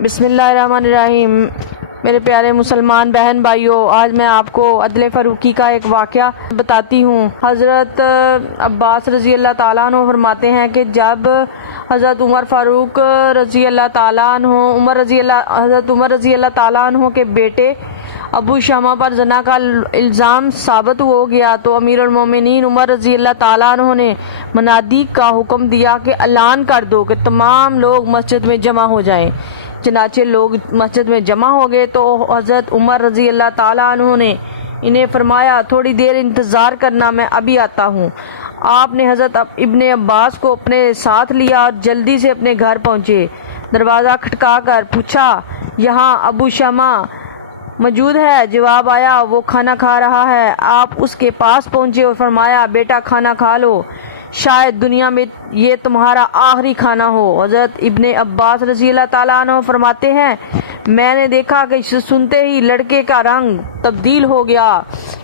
بسم اللہ الرحمن الرحیم۔ میرے پیارے مسلمان بہن بھائیوں، آج میں آپ کو عدل فاروقی کا ایک واقعہ بتاتی ہوں۔ حضرت عباس رضی اللہ تعالیٰ عنہ فرماتے ہیں کہ جب حضرت عمر فاروق رضی اللہ تعالیٰ عنہ حضرت عمر رضی اللہ تعالیٰ عنہ کے بیٹے ابو شامہ پر زنا کا الزام ثابت ہو گیا تو امیر المومنین عمر رضی اللہ تعالیٰ عنہ نے منادی کا حکم دیا کہ اعلان کر دو کہ تمام لوگ مسجد میں جمع ہو جائیں۔ چنانچہ لوگ مسجد میں جمع ہو گئے تو حضرت عمر رضی اللہ تعالیٰ عنہ نے انہیں فرمایا تھوڑی دیر انتظار کرنا، میں ابھی آتا ہوں۔ آپ نے حضرت ابن عباس کو اپنے ساتھ لیا اور جلدی سے اپنے گھر پہنچے۔ دروازہ کھٹکا کر پوچھا یہاں ابو شامہ موجود ہے؟ جواب آیا وہ کھانا کھا رہا ہے۔ آپ اس کے پاس پہنچے اور فرمایا بیٹا کھانا کھا لو، شاید دنیا میں یہ تمہارا آخری کھانا ہو۔ حضرت ابن عباس رضی اللہ تعالیٰ عنہ فرماتے ہیں میں نے دیکھا کہ اسے سنتے ہی لڑکے کا رنگ تبدیل ہو گیا،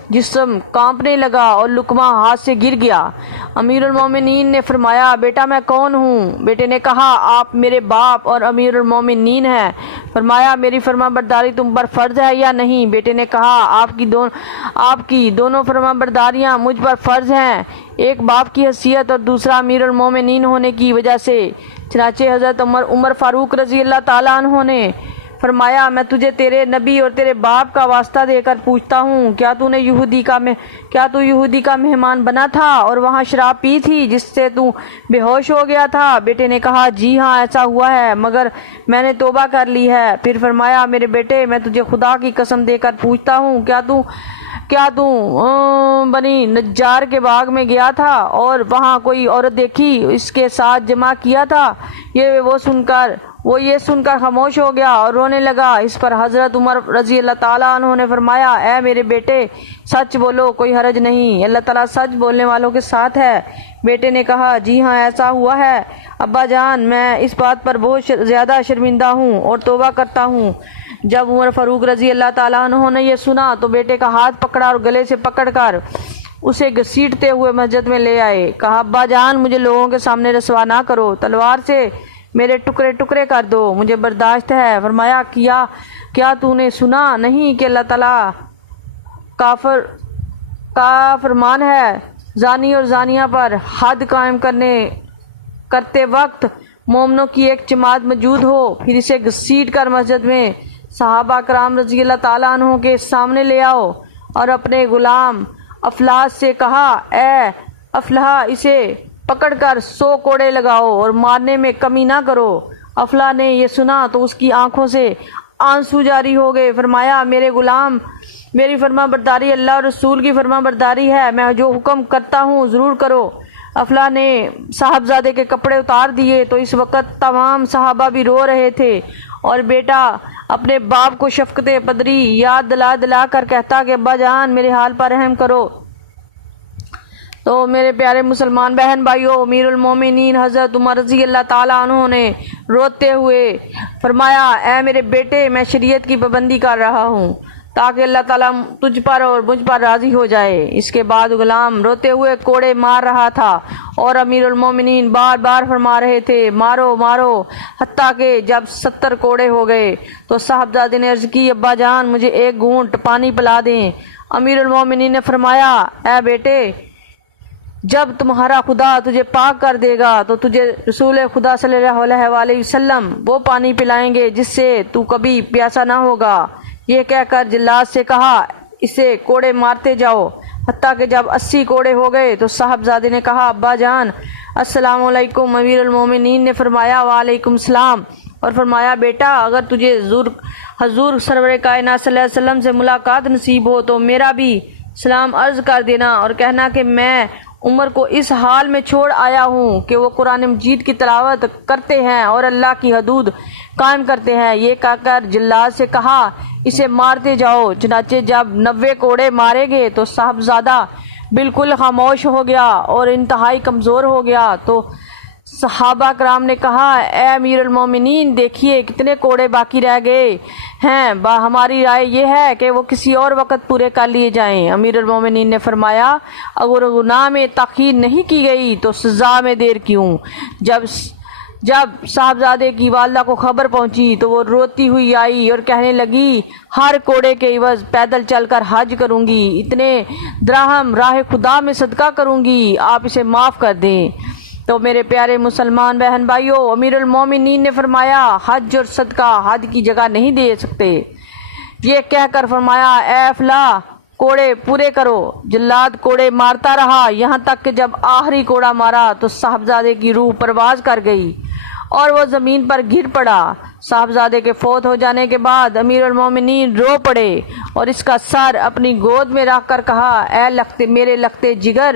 جسم کانپنے لگا اور لقمہ ہاتھ سے گر گیا۔ امیر المومنین نے فرمایا بیٹا میں کون ہوں؟ بیٹے نے کہا آپ میرے باپ اور امیر المومنین ہیں۔ فرمایا میری فرما برداری تم پر فرض ہے یا نہیں؟ بیٹے نے کہا آپ کی دونوں فرما برداریاں مجھ پر فرض ہیں، ایک باپ کی حیثیت اور دوسرا امیر المومنین ہونے کی وجہ سے۔ چنانچہ حضرت عمر فاروق رضی اللہ تعالیٰ عنہ نے فرمایا میں تجھے تیرے نبی اور تیرے باپ کا واسطہ دے کر پوچھتا ہوں، کیا تو یہودی کا مہمان بنا تھا اور وہاں شراب پی تھی جس سے تو بے ہوش ہو گیا تھا؟ بیٹے نے کہا جی ہاں ایسا ہوا ہے، مگر میں نے توبہ کر لی ہے۔ پھر فرمایا میرے بیٹے میں تجھے خدا کی قسم دے کر پوچھتا ہوں، کیا تو بنی نجار کے باغ میں گیا تھا اور وہاں کوئی عورت دیکھی اس کے ساتھ جمع کیا تھا؟ وہ یہ سن کر خاموش ہو گیا اور رونے لگا۔ اس پر حضرت عمر رضی اللہ تعالیٰ عنہ نے فرمایا اے میرے بیٹے سچ بولو، کوئی حرج نہیں، اللہ تعالیٰ سچ بولنے والوں کے ساتھ ہے۔ بیٹے نے کہا جی ہاں ایسا ہوا ہے ابا جان، میں اس بات پر بہت زیادہ شرمندہ ہوں اور توبہ کرتا ہوں۔ جب عمر فاروق رضی اللہ تعالیٰ عنہ نے یہ سنا تو بیٹے کا ہاتھ پکڑا اور گلے سے پکڑ کر اسے گھسیٹتے ہوئے مسجد میں لے آئے۔ کہا ابا جان مجھے لوگوں کے سامنے رسوا نہ کرو، تلوار سے میرے ٹکڑے ٹکڑے کر دو، مجھے برداشت ہے۔ فرمایا کیا تو نے سنا نہیں کہ اللہ تعالیٰ کا فرمان ہے زانی اور زانیہ پر حد قائم کرتے وقت مومنوں کی ایک جماعت موجود ہو، پھر اسے گھسیٹ کر مسجد میں صحابہ کرام رضی اللہ تعالیٰ عنہ کے سامنے لے آؤ اور اپنے غلام افلاح سے کہا اے افلاح اسے پکڑ کر 100 کوڑے لگاؤ اور مارنے میں کمی نہ کرو۔ افلاح نے یہ سنا تو اس کی آنکھوں سے آنسو جاری ہو گئے۔ فرمایا میرے غلام میری فرما برداری اللہ اور رسول کی فرما برداری ہے، میں جو حکم کرتا ہوں ضرور کرو۔ افلاح نے صاحبزادے کے کپڑے اتار دیے تو اس وقت تمام صحابہ بھی رو رہے تھے اور بیٹا اپنے باپ کو شفقت پدری یاد دلا کر کہتا کہ ابا جان میرے حال پر رحم کرو۔ تو میرے پیارے مسلمان بہن بھائیوں، امیر المومنین حضرت عمر رضی اللہ تعالیٰ عنہ نے روتے ہوئے فرمایا اے میرے بیٹے میں شریعت کی پابندی کر رہا ہوں تاکہ اللہ تعالیٰ تجھ پر اور مجھ پر راضی ہو جائے۔ اس کے بعد غلام روتے ہوئے کوڑے مار رہا تھا اور امیر المومنین بار بار فرما رہے تھے مارو مارو، حتیٰ کہ جب 70 کوڑے ہو گئے تو صاحبزادے نے عرض کی ابا جان مجھے ایک گھونٹ پانی پلا دیں۔ امیر المومنین نے فرمایا اے بیٹے جب تمہارا خدا تجھے پاک کر دے گا تو تجھے رسول خدا صلی اللہ علیہ وسلم وہ پانی پلائیں گے جس سے تو کبھی پیاسا نہ ہوگا۔ یہ کہہ کر جلاد سے کہا اسے کوڑے مارتے جاؤ، حتیٰ کہ جب 80 کوڑے ہو گئے تو صاحبزادے نے کہا ابا جان السلام علیکم۔ امیر المومنین نے فرمایا وعلیکم السلام، اور فرمایا بیٹا اگر تجھے حضور سرور کائنات صلی اللہ علیہ وسلم سے ملاقات نصیب ہو تو میرا بھی سلام عرض کر دینا اور کہنا کہ میں عمر کو اس حال میں چھوڑ آیا ہوں کہ وہ قرآن مجید کی تلاوت کرتے ہیں اور اللہ کی حدود قائم کرتے ہیں۔ یہ کہہ کر جلاد سے کہا اسے مارتے جاؤ۔ چنانچہ جب 90 کوڑے مارے گئے تو صاحبزادہ بالکل خاموش ہو گیا اور انتہائی کمزور ہو گیا۔ تو صحابہ کرام نے کہا اے امیر المومنین دیکھیے کتنے کوڑے باقی رہ گئے ہیں، ہماری رائے یہ ہے کہ وہ کسی اور وقت پورے کر لیے جائیں۔ امیر المومنین نے فرمایا اگر گناہ میں تاخیر نہیں کی گئی تو سزا میں دیر کیوں؟ جب صاحبزادے کی والدہ کو خبر پہنچی تو وہ روتی ہوئی آئی اور کہنے لگی ہر کوڑے کے عوض پیدل چل کر حج کروں گی، اتنے دراہم راہ خدا میں صدقہ کروں گی، آپ اسے معاف کر دیں۔ تو میرے پیارے مسلمان بہن بھائیوں، امیر المومنین نے فرمایا حج اور صدقہ حد کی جگہ نہیں دے سکتے۔ یہ کہہ کر فرمایا اے فلاں کوڑے پورے کرو۔ جلاد کوڑے مارتا رہا یہاں تک کہ جب آخری کوڑا مارا تو صاحبزادے کی روح پرواز کر گئی اور وہ زمین پر گر پڑا۔ صاحبزادے کے فوت ہو جانے کے بعد امیر المومنین رو پڑے اور اس کا سر اپنی گود میں رکھ کر کہا اے میرے لختے جگر،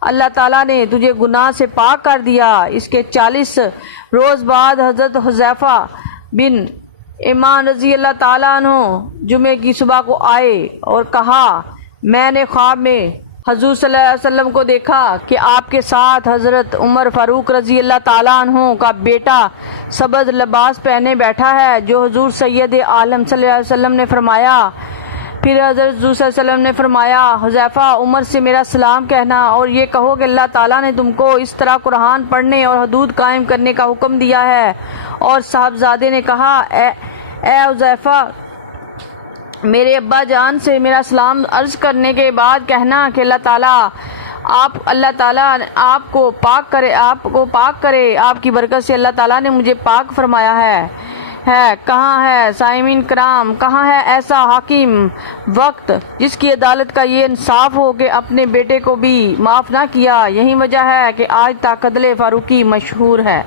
اللہ تعالیٰ نے تجھے گناہ سے پاک کر دیا۔ اس کے 40 روز بعد حضرت حذیفہ بن ایمان رضی اللہ تعالیٰ عنہ جمعے کی صبح کو آئے اور کہا میں نے خواب میں حضور صلی اللہ علیہ وسلم کو دیکھا کہ آپ کے ساتھ حضرت عمر فاروق رضی اللہ تعالیٰ عنہ کا بیٹا سبز لباس پہنے بیٹھا ہے جو حضور سید عالم صلی اللہ علیہ وسلم نے فرمایا۔ پھر حضرت حضور صلی اللہ علیہ وسلم نے فرمایا حذیفہ عمر سے میرا سلام کہنا اور یہ کہو کہ اللہ تعالیٰ نے تم کو اس طرح قرآن پڑھنے اور حدود قائم کرنے کا حکم دیا ہے۔ اور صاحبزادے نے کہا اے حذیفہ میرے ابا جان سے میرا سلام عرض کرنے کے بعد کہنا کہ اللہ تعالیٰ آپ کو پاک کرے، آپ کی برکت سے اللہ تعالیٰ نے مجھے پاک فرمایا ہے۔ کہاں ہے سائمین کرام، کہاں ہے ایسا حاکم وقت جس کی عدالت کا یہ انصاف ہو کہ اپنے بیٹے کو بھی معاف نہ کیا؟ یہی وجہ ہے کہ آج تک عدل فاروقی مشہور ہے۔